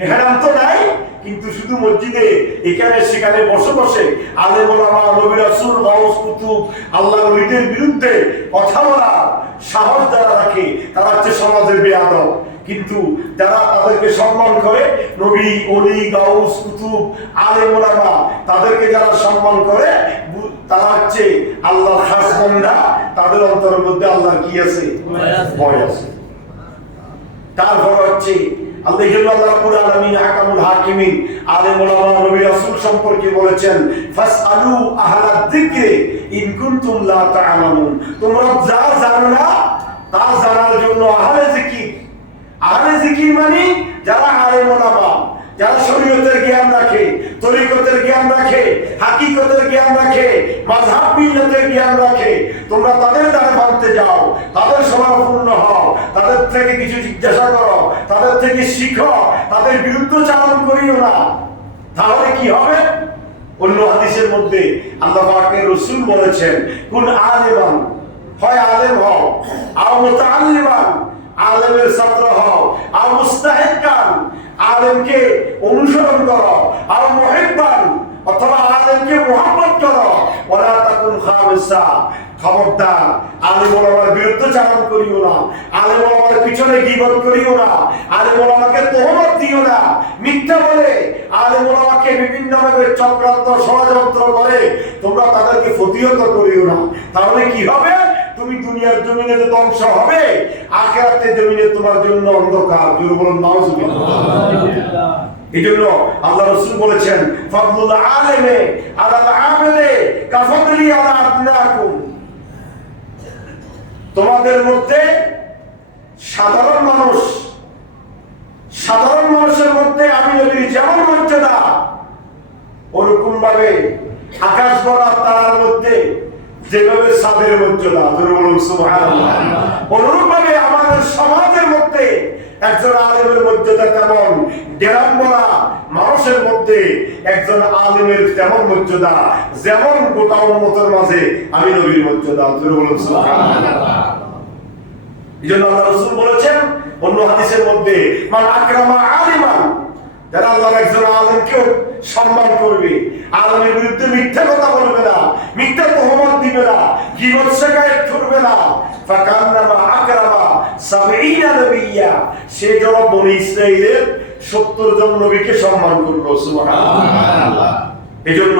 হেরাম তো নাই। কিন্তু শুধু মসজিদে এখানে সেখানে বসে বসে আলেম ওলামা, নবী রাসূল, গাউস, কুতুব, আল্লাহর ওলিদের বিরুদ্ধে কথা বলা সাহস যারা রাখে তারা হচ্ছে সমাজের বেয়াদব। কিন্তু যারা তাদেরকে সম্মান করে, নবী, ওলি, গাউস, কুতুব, আলেম ওলামা, তাদেরকে যারা সম্মান করে তারা হচ্ছে আল্লাহর খাস বান্দা। তাদের অন্তরের মধ্যে আল্লাহর কি আছে? ভয় আছে। তারপর হচ্ছে আল্লাহ, এই জন্য আল্লাহ রাব্বুল আলামিন হাকামুল হাকিমিন, আলেম ওলামা, নবী রাসূল সম্পর্কে বলেছেন, ফাসআলু আহলাদ যিকরি ইন কুনতুম লা তা'লামুন। তোমরা যা জানো না তা জানার জন্য আহলে জিকির। আহলে জিকির মানে যারা আলেম ওলামা, যারা শরীয়তের জ্ঞান রাখে, তরিকতের জ্ঞান রাখে, হাকিকতের জ্ঞান রাখে, মাযহাব মিল্লাতের জ্ঞান রাখে, তোমরা তাদের দ্বারা মানতে যাও, তাদের শরণাপন্ন হও, তাদের থেকে কিছু জিজ্ঞাসা করো, তাদের থেকে শিখো, তাদের বিরুদ্ধচারণ করিও না। তাহলে কি হবে? অন্য হাদিসের মধ্যে আল্লাহ পাকের রাসূল বলেছেন, কুন আলিমান, হয় আলেম হও, আও মুতাআল্লিমান, আলেমের ছাত্র হও, আর মুস্তাহিকান, আলেমকে অনুসরণ করো, আর মুহিব্বান, অথবা আলেমকে মুহাব্বত করো, ওয়ালা তাকুন খামিসা, খবরদার আলেম ওলামার বিরুদ্ধচারণ করিও না, আলেম ওলামার পিছনে গীবত করিও না, আলেম ওলামাকে তহমত দিও না, মিথ্যা বলে আলেম ওলামাকে বিভিন্নভাবে চক্রান্ত ষড়যন্ত্র করে তোমরা তাদেরকে প্রতিহত করিও না। তাহলে কি হবে? তুমি দুনিয়ার জমিনে তো ধ্বংস হবে, আখিরাতের জমিনে তোমার জন্য অন্ধকার। জোরে বলুন নাউজুবিল্লাহ। এজন্য আল্লাহ রাসূল বলেছেন, ফাদলুল আলিমি আলাল আবিদি কাফাদলি আলা আদনাকুম। তোমাদের মধ্যে সাধারণ মানুষের মধ্যে আমি নবীর যেমন মর্যাদা, ওরকম ভাবে আকাশ ভরা তারার মধ্যে যেভাবে সাদের মর্যাদা, সুবহানাল্লাহ, অনুরূপ ভাবে আমাদের সমাজের মধ্যে একজন আলেমের মর্যাদা তেমন, গ্রাম ভরা মানুষের মধ্যে একজন আলেমের তেমন মর্যাদা, যেমন গোটা উম্মতের মাঝে আমি নবীর মর্যাদা। সুবহানাল্লাহ। এই জন্য আল্লাহ রাসূল বলেছেন অন্য হাদিসের মধ্যে, মান আকরামা আলিমান, যারা আল্লাহর একজন আলেমকে সম্মান করবে, আলেমের বিরুদ্ধে মিথ্যা কথা বলবে না, মিথ্যা তহমত দিবে না, গীবত শিকায়ত করবে না, ফাকান্নামা আকরামা ৭০ নবিয়্যা, সে যেন বনি ইসরাইলের ৭০ জন নবীকে সম্মান করলো। সুবহানাল্লাহ। এজন্য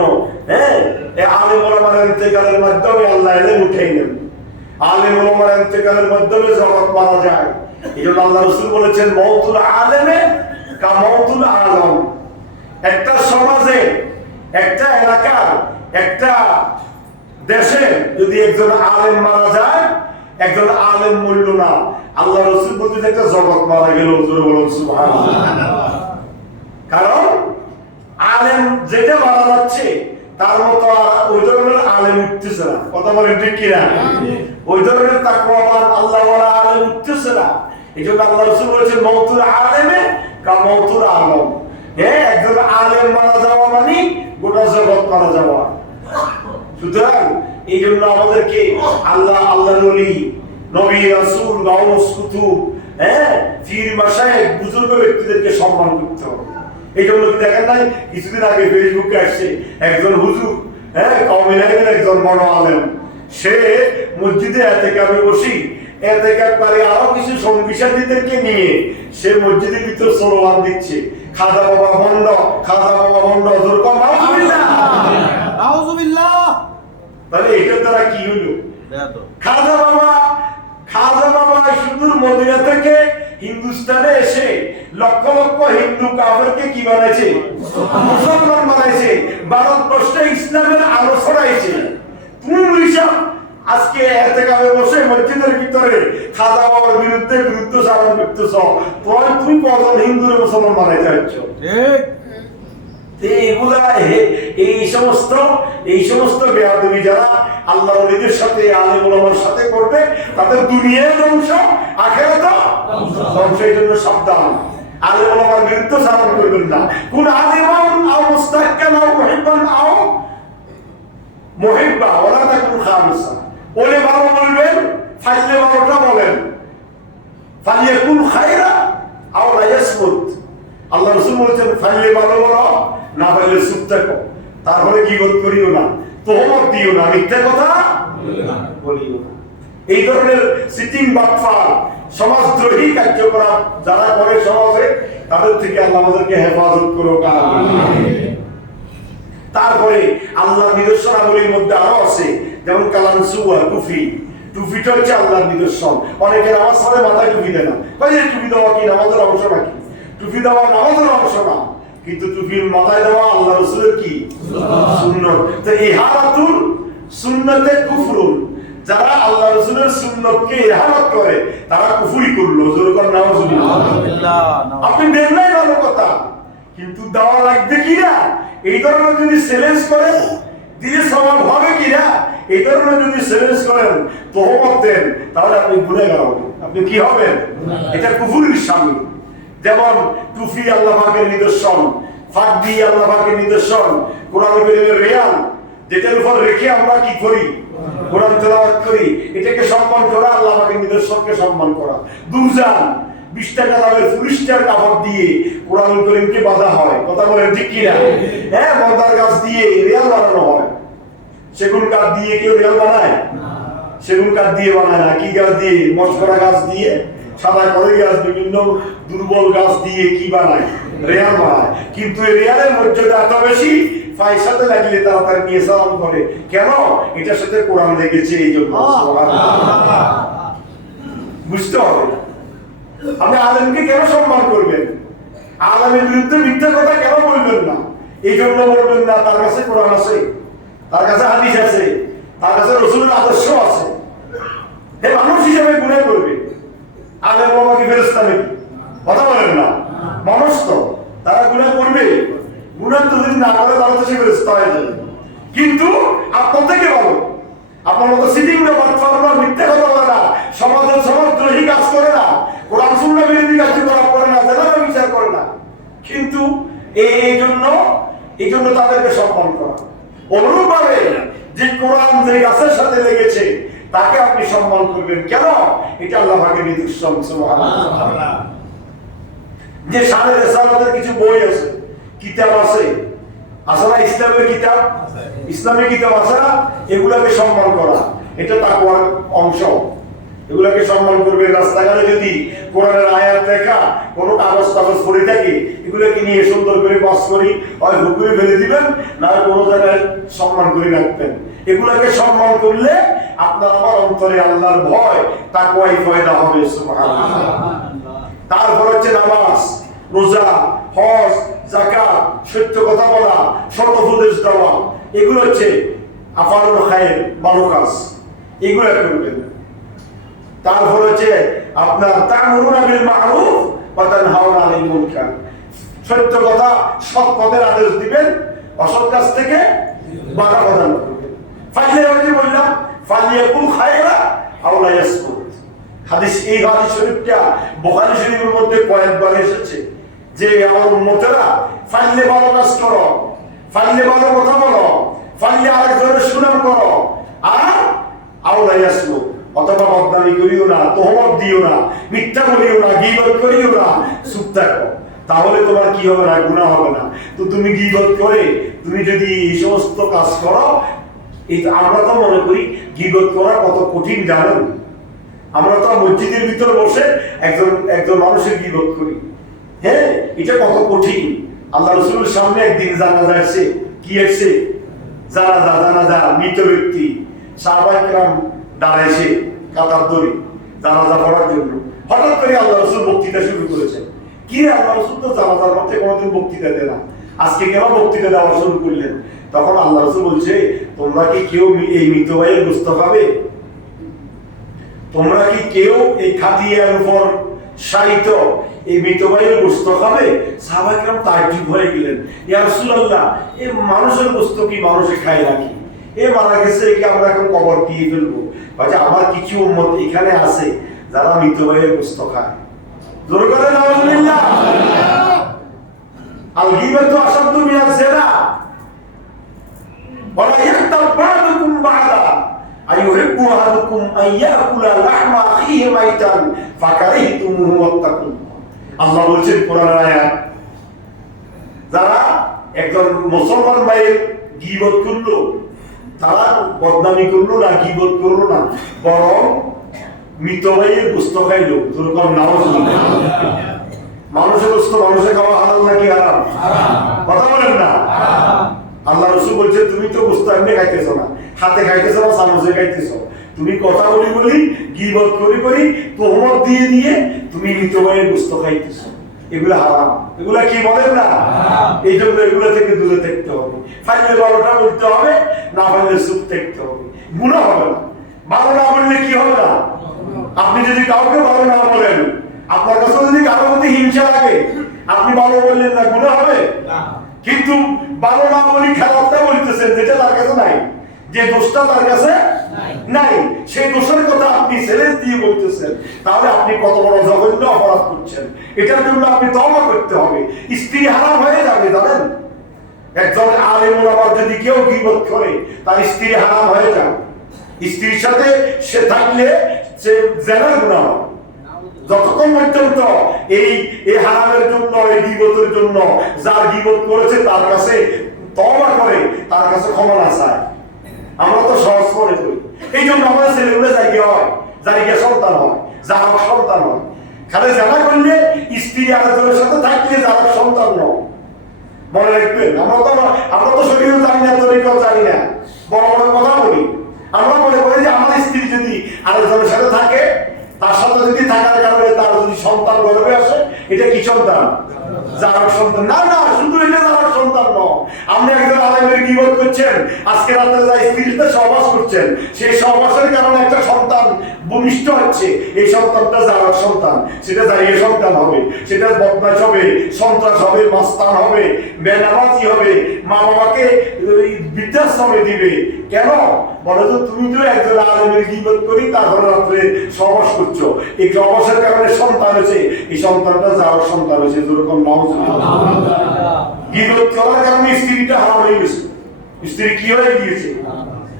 এই আলেম ওলামার ইন্তেকালের মাধ্যমে আল্লাহ এলেম উঠাই নেন। আলেম ওলামার ইন্তেকালের মাধ্যমে জগৎ মারা যায়। এজন্য আল্লাহ রাসূল বলেছেন, মাউতুল আলেমে কা মাউতুল আলম। একটা সমাজে, একটা এলাকার, একটা দেশে যদি একজন আলেম মারা যায়, একজন আলেম মরল না, আল্লাহ রাসূল বলতে একটা জগৎ মারা গেল। জোরে বলুন সুবহানাল্লাহ। কারণ আলেম যেটা মারা যাচ্ছে তার মতো আর ওই ধরনের আলেম উঠতেছে না। কথা বলেন ঠিক কিনা? ওই ধরনের তাকওয়াবান আল্লাহওয়ালা আলেম উঠতেছে না। এই জন্য আল্লাহ রাসূল বলেছেন, মাউতুল আলেমে কা মাউতুল আলম। একজন আলেম মারা যাওয়া মানে গোটা জগৎ মারা যাওয়া। সুতরাং এই জন্য আমাদেরকে আল্লাহর ওলি, নবী, রাসূল, গাউস, কুতুব, পীর, মাশায়েখ, বুজুর্গ ব্যক্তিদেরকে সম্মান করতে হবে। এই জন্য কি দেখেন নাই, কিছুদিন আগে ফেসবুকে আসছে একজন হুজুর, কওমি লাইনের একজন বড় আলেম, সে মসজিদে ইতিকাফে বসি এতেকারী আরো কিছু সঙ্গীসাথীদেরকে নিয়ে সে মসজিদের ভিতর স্লোগান দিচ্ছে, খাজা বাবা ভণ্ড, খাজা বাবা ভণ্ড, জোর কর নাউজুবিল্লাহ নাউজুবিল্লাহ। তাহলে এটার দ্বারা কি হলো? খাজা বাবা সুদূর মদিনা থেকে হিন্দুস্তানে এসে লক্ষ লক্ষ হিন্দু কাফেরকে কি বানাইছে? মুসলমান বানাইছে। ভারতবর্ষে ইসলামের আলো ছড়াইছে। তুমি হিসাব আজকে এতেকাবে বসে মসজিদের ভিতরে খাজা বাবার বিরুদ্ধে চারণ করতেছ, তুমি কজন হিন্দুর মুসলমান বানাইতে হচ্ছ? এই সমস্ত বেয়াদবি যারা আল্লাহ ওলিদের সাথে আলেম ওলামার সাথে করবে তাদের দুনিয়ায় ধ্বংস, আখিরাতে ধ্বংস। এই জন্য সাবধান, আলেম ওলামার বিরুদ্ধে চারণ করবেন না। কোন আলিমান আও মুস্তাহকান আও মুহিব্বান আও মুহিব্বা ওলা তাকুন খামিসা। ওলে ভালো বলবেন, ফাইলে ভালোটা বলেন, ফালিয়াকুল খায়রা আও লা ইয়াসমুত। আল্লাহ রাসূল বলেছেন ফাইলে ভালো বলো, না পাইলে চুপ থাকো। তারপরে গীবত করিও না, তোহমত দিও না, মিথ্যা কথা বলিও না। এই ধরনের সিটিং বাটফার সমাজদ্রোহী কার্যকলাপ যারা করে সমাজে, তাদের থেকে আল্লাহ আমাদেরকে হেফাজত করুক। তারপরে আল্লাহর নিদর্শনাবলীর মধ্যে আরো আছে, যেমন কালানসু আর টুফি। টুফিটা হচ্ছে আল্লাহর নিদর্শন। অনেকে নামাজ পড়ে মাথায় টুপি দেয় না, টুপি দেওয়া কি নামাজের অংশ নাকি? টুপি দেওয়া নামাজের অংশ না, কিন্তু টুপির মাথায় দেওয়া আল্লাহ রাসূলের কি সুন্নাত। তো ইহারাতুল সুন্নাতে কুফরুন, যারা আল্লাহ রাসূলের সুন্নাতকে ইহারাত করে তারা কুফরি করলো। যেরকম নাউজুবিল্লাহ। আপনি দেন নাই ভালো কথা, কিন্তু দেওয়া লাগবে কিনা এই ধরনের যদি চ্যালেঞ্জ করেন, দিলে সওয়াব হবে কিনা এই ধরনের যদি চ্যালেঞ্জ করেন, তোহমত দেন, তাহলে আপনি গুনাহগার হবেন। আপনি কি হবেন? এটা কুফরির শামিল। যেমন টুফি আল্লাহ পাকের নিদর্শন, ফাকদি আল্লাহ পাকের নিদর্শন, কোরআন কারীমের রেয়াল যেটার উপর রেখে আমরা কি করি? কোরআন তেলাওয়াত করি। এটাকে সম্মান করা, আল্লাহ পাকের নিদর্শনকে সম্মান করা। দুরজান 20 টাকা দামের পুলিশটার কাপড় দিয়ে কোরআন কারীমকে বাঁধা হয়, কথা বলেন ঠিক কিনা? হ্যাঁ, মন্দার গাছ দিয়ে রেয়াল বানানো হয়। সেগুন কাঠ দিয়ে কেউ রেয়াল বানায়? সেগুন কাঠ দিয়ে বানায় না। কি গাছ দিয়ে? মশকরা গাছ দিয়ে, সাদা করে গাছ, বিভিন্ন দুর্বল গাছ দিয়ে কি বানায়? রেয়াল বানায়। কিন্তু এই রেয়ালের মর্যাদা এত বেশি, পয়সাতে লাগলে তাড়াতাড়ি নিয়ে সালাম করে। কেন? এটার সাথে কোরআন লেগেছে, এই জন্য। বুঝতে হবে। আপনি আলেমকে কেন সম্মান করবেন? আলেমের বিরুদ্ধে মিথ্যা কথা কেন বলবেন না? এই জন্য বলবেন না তার কাছে কোরআন আছে, তার কাছে হাদিস আছে, তার কাছে রাসূলের আদর্শ আছে। এই মানুষ হিসেবে গুনাহ করবে। আলেম ওলামা কি ফেরেশতা নাকি? কথা বলেন না। মানুষ তো, তারা গুনাহ করবে। গুনাহ তো যদি না করে তাহলে তো সে ফেরেশতা হয়ে যাবে। কিন্তু আপনার থেকে ভালো, আপনার মতো সিটিং না, বাটফার না, মিথ্যা কথা বলে না, সমাজের সমাজদ্রোহী কাজ করে না, কোরআন সুন্নাহ বিরোধী কার্যকলাপ করে না, জেনারেল বিচার করে না। কিন্তু এই জন্য তাদেরকে সম্মান করা। অনুরূপভাবে যে কোরআন যে গাছের সাথে লেগেছে তাকে আপনি সম্মান করবেন। কেন? এটা আল্লাহ পাকের নিদর্শন। সুবহানাল্লাহ। যে শানে রিসালাতের কিছু বই আছে, কিতাব আছে, আসলে ইসলামের কিতাব, ইসলামের কিতাব আছে না, এগুলাকে সম্মান করা, এটা তাকওয়ার অংশ। এগুলাকে সম্মান করবে। রাস্তাঘাটে যদি কোরআনের আয়াত লেখা কোনো কাগজ পড়ে থাকে, এগুলোকে নিয়ে সুন্দর করে পাস করি, হয় হুকুমে ফেলে দিবেন, না কোনো জায়গায় সম্মান করে রাখবেন। এগুলাকে সম্মান করলে আপনার আমার অন্তরে আল্লাহর ভয়, তাকওয়াই ফায়দা হবে। সুবহানাল্লাহ। তারপর হচ্ছে নামাজ, রোজা, হজ, যাকাত, সত্য কথা বলা, সৎ উপদেশ দেওয়া, এগুলো হচ্ছে আফআলুল খায়র, ভালো কাজ, এগুলো করবেন। তারপর হচ্ছে আপনার তা'মুরুনা বিল মা'রুফ ওয়া তানহাউনা আনিল মুনকার, সত্য কথা, সৎ পথের আদেশ দিবেন, অসৎ কাজ থেকে বাধা প্রদান করবেন। ফাইলে হয়তো বললাম ফালিয়াকুল খায়রা আও লা ইয়াসমুত। হাদিস, এই হাদিস শরীফটা বুখারী শরীফের মধ্যে কয়েকবার এসেছে যে আমার উম্মতেরা ফাইলে ভালো কাজ করো, ফাইলে ভালো কথা বলো, ফাইলে আরেকজনের সুনাম করো, আর আও লা ইয়াসমুত, অথবা বদনামি করিও না, তোহমত দিও না, মিথ্যা বলিও না, গীবত করিও না, চুপ থাকো। তাহলে তোমার কি হবে না? গুনাহ হবে না। তো তুমি গীবত করে তুমি যদি এই সমস্ত কাজ করো, এই আমরা তো মনে করি গীবত করা কত কঠিন, জানেন? আমরা তো মসজিদের ভিতরে বসে একজন মানুষের গীবত করি। হ্যাঁ, এটা কত কঠিন। আল্লাহ রাসূলের সামনে একদিন জানাজা আসছে। কি আসছে? জানাজা, মৃত ব্যক্তি। সাহাবায়ে কেরাম দাঁড়াইছে কাতার ধরে জানাজা পড়ার জন্য। হঠাৎ করে আল্লাহ রাসূল বক্তৃতা শুরু করেছেন। কি রে, আল্লাহ রাসূল তো জানাজার মধ্যে কোনোদিন বক্তৃতা দেন না, আজকে কেন বক্তৃতা দেওয়া শুরু করলেন? তখন আল্লাহ রাসূল বলছে, তোমরা কি কেউ এই মৃত ভাইয়ের গোশত খাবে? তোমরা কি কেউ এই খাটিয়ার উপর শায়িত এই মৃত ভাইয়ের গোশত খাবে? সাহাবায়ে কেরাম তাজ্জুব হয়ে গেলেন। ইয়া রাসূলুল্লাহ, এই মানুষের গোশত কি মানুষে খায় নাকি? এ মারা গেছে, কি আমরা এখন কবর দিয়ে ফেলবো? বাজে আমার কিছু উম্মত এখানে আছে যারা মৃত ভাইয়ের গোশত খায়। জোরে করে নাউজুবিল্লাহ। আল গীবাতু আশাদ্দু মিনাজ জিনা ওয়ালা ইয়াক্তাব বা'দুকুম বা'দা আইয়ুহিব্বু আহাদুকুম আন ইয়াকুলা লাহমা আখিহি মাইতান ফাকারিহতুমুহু ওয়াত্তাকুল্লাহ। আল্লাহ বলেছেন কোরআনের আয়াত, যারা একজন মুসলমান ভাইয়ের গীবত করলো, তারা বদনামি করলো না, গীবত করলো না, বরং মৃত ভাইয়ের গোশত খাইলো। যেরকম নাউজুবিল্লাহ। মানুষের গোশত মানুষে খাওয়া হালাল নাকি হারাম? কথা বলেন না। আল্লাহ রাসূল বলছে, তুমি তো গোশত এমনি খাইতেছো না, হাতে খাইতেছো না, চামচে খাইতেছো। তুমি কথা বলি গীবত করি তোহমত দিয়ে তুমি মৃত ভাইয়ের গোশত খাইতেছো। এগুলা হারাম, এগুলা কি বলেন না? এই জন্য এগুলা থেকে দূরে থাকতে হবে। ফাইলে বারোটা বলতে হবে, না ফাইলে চুপ থাকতে হবে। গুনাহ হবে না। ভালো না বললে কি হবে না? আপনি যদি কাউকে ভালো না বলেন, আপনার কাছে যদি কারো প্রতি হিংসা লাগে, আপনি ভালো বললেন না, গুনাহ হবে না। কিন্তু ভালো না বলি খারাপটা বলতেছেন, যেটা তার কাছে নাই, যে দোষটা তার কাছে নাই, সেই দোষের কথা আপনি ছেড়ে দিয়ে বলতেছেন, তাহলে আপনি কত বড় জঘন্য অপরাধ করছেন। এটার জন্য আপনি তওবা করতে হবে। স্ত্রী হারাম হয়ে যাবে, জানেন? একজন আলেম ওলামা যদি কেউ গীবত করে, তার স্ত্রী হারাম হয়ে যাবে। স্ত্রীর সাথে সে থাকলে সে জিনার গুনাহ হবে। যতক্ষণ পর্যন্ত এই হারামের জন্য, এই গীবতের জন্য যার গীবত করেছে তার কাছে তওবা করে, তার কাছে ক্ষমা না চায়, আমরা তো সহজ মনে করি। এই জন্য আমাদের ছেলেগুলো জায়গা সন্তান হয়, যারা সন্তান হয়। খালি জানা করলে স্ত্রী আরেকজনের সাথে থাকলে যারা সন্তান নয়। মনে রাখবেন, আমরা তো শরীরও জানি না, তরিকাও জানি না, বড় বড় কথা বলি। আমরা মনে করি যে আমার স্ত্রী যদি আরেকজনের সাথে থাকে, তার সাথে যদি থাকার কারণে তার যদি সন্তান গর্ভে আসে, এটা কি সন্তান? যার সন্তান না, না, শুধু এটা যার সন্তান নয়। আপনি একজন আলেমের গীবত করছেন, আজকে রাতে যা স্ত্রীর সাথে সহবাস করছেন, সেই সহবাসের কারণে একটা সন্তান ভূমিষ্ঠ হচ্ছে। এই সন্তানটা যার সন্তান, সেটা জারিয়া সন্তান হবে, সেটা বদমাশ হবে, সন্ত্রাস হবে, মাস্তান হবে, বেনামাজি হবে, মা বাবাকে বৃদ্ধাশ্রমে দিবে। কেন? বলে তো তুমি তো একজন আলেমের গীবত করি, তারপরে রাত্রে সহবাস করছো, এই সহবাসের কারণে সন্তান হয়েছে, এই সন্তানটা যার সন্তান হয়েছে। যেরকম গীবত করার কারণে স্ত্রীটা হারাম হয়ে গেছে। স্ত্রী কি হয়ে গিয়েছে?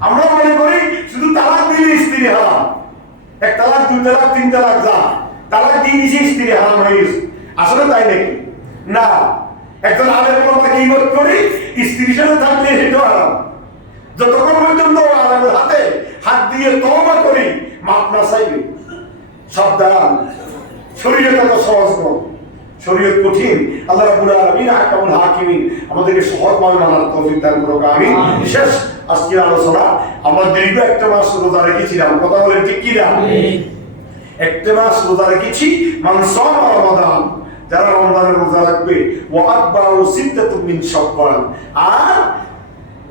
আমরা মনে করি শুধু তালাক দিলে স্ত্রী হারাম। এক তালাক, দুই তালাক, তিন তালাক, যা তালাক দিয়ে দিয়েছে স্ত্রী হারাম হয়ে গেছে। আসলে তাই নাকি? না। একজন আলেম ওলামা গীবত করি, স্ত্রীর সাথে থাকলে সেটাও হারাম। যতক্ষণ পর্যন্ত আলেমের হাতে হাত দিয়ে তওবা করি, মাপ না চাইবে। সাবধান, শরীয়ত এত সহজ নয়, শরীয়ত কঠিন। আল্লাহ রাব্বুল আলামিন আহকামুল হাকিমিন আমাদেরকে সহজভাবে মানার তৌফিক দান করুক, আমিন। শেষ আজকের আলোচনা, আমরা দীর্ঘ একটা মাস রোজা রেখেছিলাম, কথা বলেন ঠিক কি না? একটা মাস রোজা রেখেছি। মান সামা রমাদান, যারা রমজানের রোজা রাখবে, ওয়া আতবাউ সিত্তাতুম মিন শাওয়াল, আর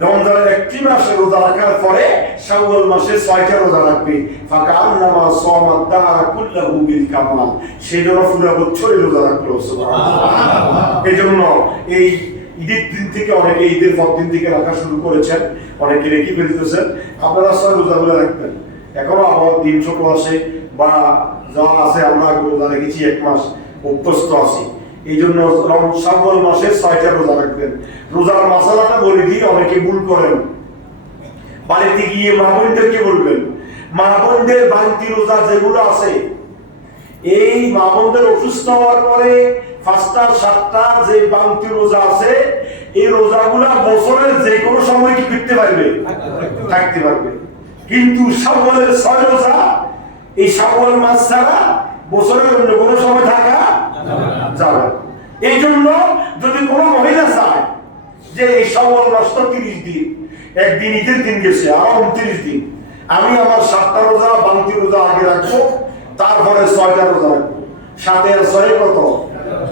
রমজানের একটি মাসে রোজা রাখার পরে শাওয়াল মাসে 6টা রোজা রাখবে। ফাকান্নামা সামাদ দাহরা কুল্লাহু বিল কামাল, সেই জন্য পুরো বছরই রোজা রাখলো। সুবহানাল্লাহ। এই জন্য এই ঈদের দিন থেকে অনেকে ঈদের পর দিন থেকে রাখা শুরু করেছেন, অনেকে রেখে ফেলতেছেন। আপনারা 6 রোজাগুলো রাখবেন। এখনো আবার দিন ছোট আসে বা যা আছে, আমরা রোজা রেখেছি 1 মাস, অভ্যস্ত আছি। এই জন্য শাওয়াল মাসে 6টা রোজা রাখবেন। রোজার মাসালাটা বলে দিয়ে অনেকে ভুল করেন। বাড়িতে গিয়ে মা বোনদেরকে বলবেন, মা বোনদের বাড়তি রোজা যেগুলো আছে, এই মা বোনদের অসুস্থ হওয়ার পরে 5টা 7টা যে বাড়তি রোজা আছে, এই রোজাগুলা বছরের যে কোনো সময় কি করতে পারবে? থাকতে পারবে। কিন্তু শাওয়ালের 6 রোজা এই শাওয়াল মাস ছাড়া বছরের অন্য কোনো সময় থাকা যাবে। এই জন্য যদি কোনো মহিলা চায় যে এই শাওয়াল মাস তো 30 দিন, একদিন ঈদের দিন গেছে আর 29 দিন, আমি আমার 7টা রোজা বাংতি রোজা আগে রাখবো, তারপরে 6টা রোজা রাখবো, 7 আর 6 কত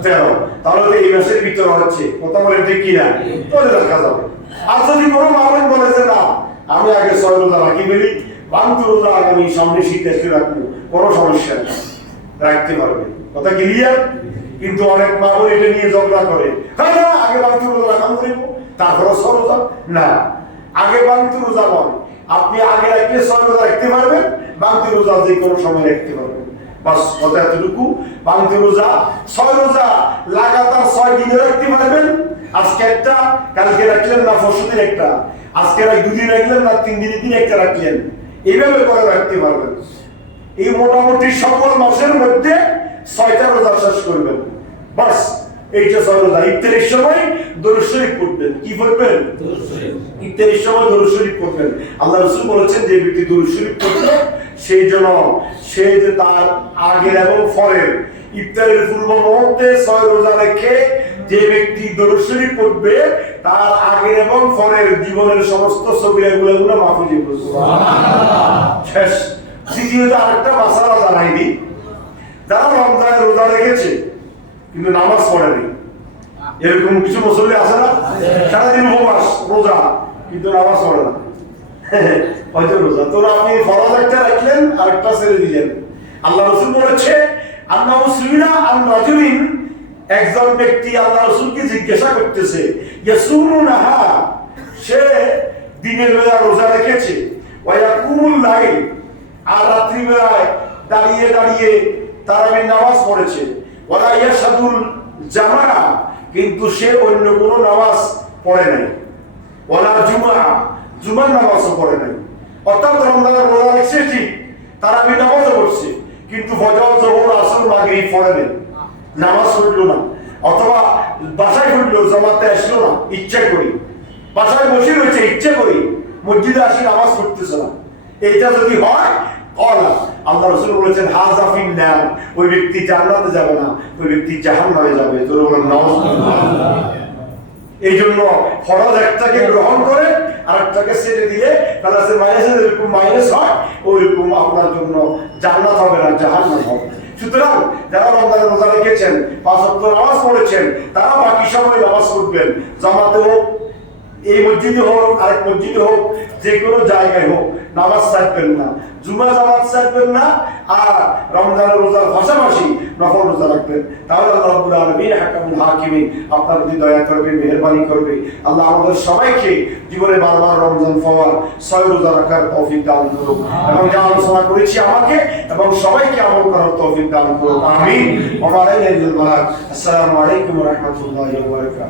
13, তাহলে তো এই মাসের ভিতরে হচ্ছে কথা বলে ঠিক কিনা, তাহলে রাখা যাবে। আর যদি কোনো মানুষ বলে যে না আমি আগে 6 রোজা রাখি বলি, বাংতি রোজা আগামী সামনে শীত এসে রাখবো, কোনো সমস্যা নেই, রাখতে পারবে, কথা ক্লিয়ার। কিন্তু অনেক মানুষ এটা নিয়ে ঝগড়া করে, হ্যাঁ না আগে বাংতি রোজা রাখাম করিব তারপরে 6 রোজা, না আগে বাংতি রোজা বল, আপনি আগে রাখলে 6 রোজা রাখতে পারবেন, বাংতি রোজা যে কোনো সময় রাখতে পারবেন, বাস কথা এতটুকু। বাংতি রোজা 6 রোজা লাগাতার 6 দিনে রাখতে পারবেন, আজকে একটা কালকে রাখলেন না পরশুদিন একটা, আজকে 2 দিন রাখলেন না 3 দিনের দিন একটা রাখলেন, এইভাবে করে রাখতে পারবেন। এই মোটামুটি সকল মাসের মধ্যে 6টা রোজা শেষ করবেন, বাস এইটা 6 রোজা। ইফতারের সময় দরুদ শরীফ পড়বেন, কি পড়বেন? ইফতারের সময় দরুদ শরীফ পড়বেন। আল্লাহ রাসূল বলেছেন যে ব্যক্তি দরুদ শরীফ পড়বে সেই জন্য সে যে তার আগের এবং পরের ইফতারের পূর্ব মুহূর্তে 6 রোজা রেখে যে ব্যক্তি দরুদ শরীফ পড়বে তার আগের এবং পরের জীবনের সমস্ত সগীরা গুনাহ মাফ হয়ে যাবে, সুবহানাল্লাহ। শেষ। দ্বিতীয়ত আরেকটা মাসালা জানাই দিই, যারা রমজানের রোজা রেখেছে কিন্তু নামাজ পড়েনি, এরকম কিছু মুসল্লি আছে না, সারাদিন উপবাস রোজা কিন্তু নামাজ পড়ে না, হয়তো রোজা তোরা আপনি ফরজ একটা রাখলেন আর একটা ছেড়ে দিলেন। আল্লাহ রাসূল বলেছে আন্নাহু সুইলা আন রাজুলিন, একজন ব্যক্তি আল্লাহ রাসূলকে জিজ্ঞাসা করতেছে ইয়াসুমুনাহা, সে দিনের বেলা রোজা রেখেছে, ওয়া ইয়াকুমুল লাইল, আর রাত্রি বেলায় দাঁড়িয়ে দাঁড়িয়ে তারাবির নামাজ পড়েছে, ওয়ালা ইয়াশহাদুল জামাআ, কিন্তু সে অন্য কোনো নামাজ পড়ে নাই, ওয়ালা জুমার নামাজও পড়ে নাই, অর্থাৎ রমজানের রোজা রেখেছে ঠিক, তারাবির নামাজও পড়ছে কিন্তু ফজর যোহর আসর মাগরিব পড়ে নাই, নামাজ পড়লো না, অথবা বাসায় পড়লো জামাতে আসলো না ইচ্ছা করি, বাসায় বসে রয়েছে ইচ্ছা করি, মসজিদে আসি নামাজ পড়তেছে না, এইটা যদি হয় আল্লাহ রাসূল বলেছেন হাযা ফিন্নার, ওই ব্যক্তি জান্নাতে যাবে না, ওই ব্যক্তি জাহান্নামে যাবে। জোরে বলেন নাউযুবিল্লাহ। এই জন্য ফরজ একটাকে গ্রহণ করে আর একটাকে ছেড়ে দিলে তাহলে সে মাইনাসের এরকম মাইনাস হয়, ওইরকম আপনার জন্য জান্নাত হবে না, জাহান্নাম হবে। সুতরাং যারা রমজানের রোজা রেখেছেন, 5 ওয়াক্ত নামাজ পড়েছেন, তারা বাকি সময় নামাজ পড়বেন, জামাতে হোক, এই মসজিদে হোক, আরেক মসজিদে হোক, যে কোনো জায়গায় হোক, নামাজ ছাড়বেন না, জুমা জামাত ছাড়বেন না, আর রমজানের রোজার পাশাপাশি নফল রোজা রাখবেন। তাহলে আল্লাহ রাব্বুল আলামিন হাকামুল হাকিমিন আপনার প্রতি দয়া করবে, মেহেরবানি করবে। আল্লাহ আমাদের সবাইকে জীবনে বারবার রমজান পাওয়ার 6 রোজা রাখার তৌফিক দান করুন, এবং যা আলোচনা করেছি আমাকে এবং সবাইকে আমল করার তৌফিক দান করুন, আমিন। ওয়া আলাইকুম আসসালামু আলাইকুম ওয়া রাহমাতুল্লাহি ওয়া বারাকাতুহু।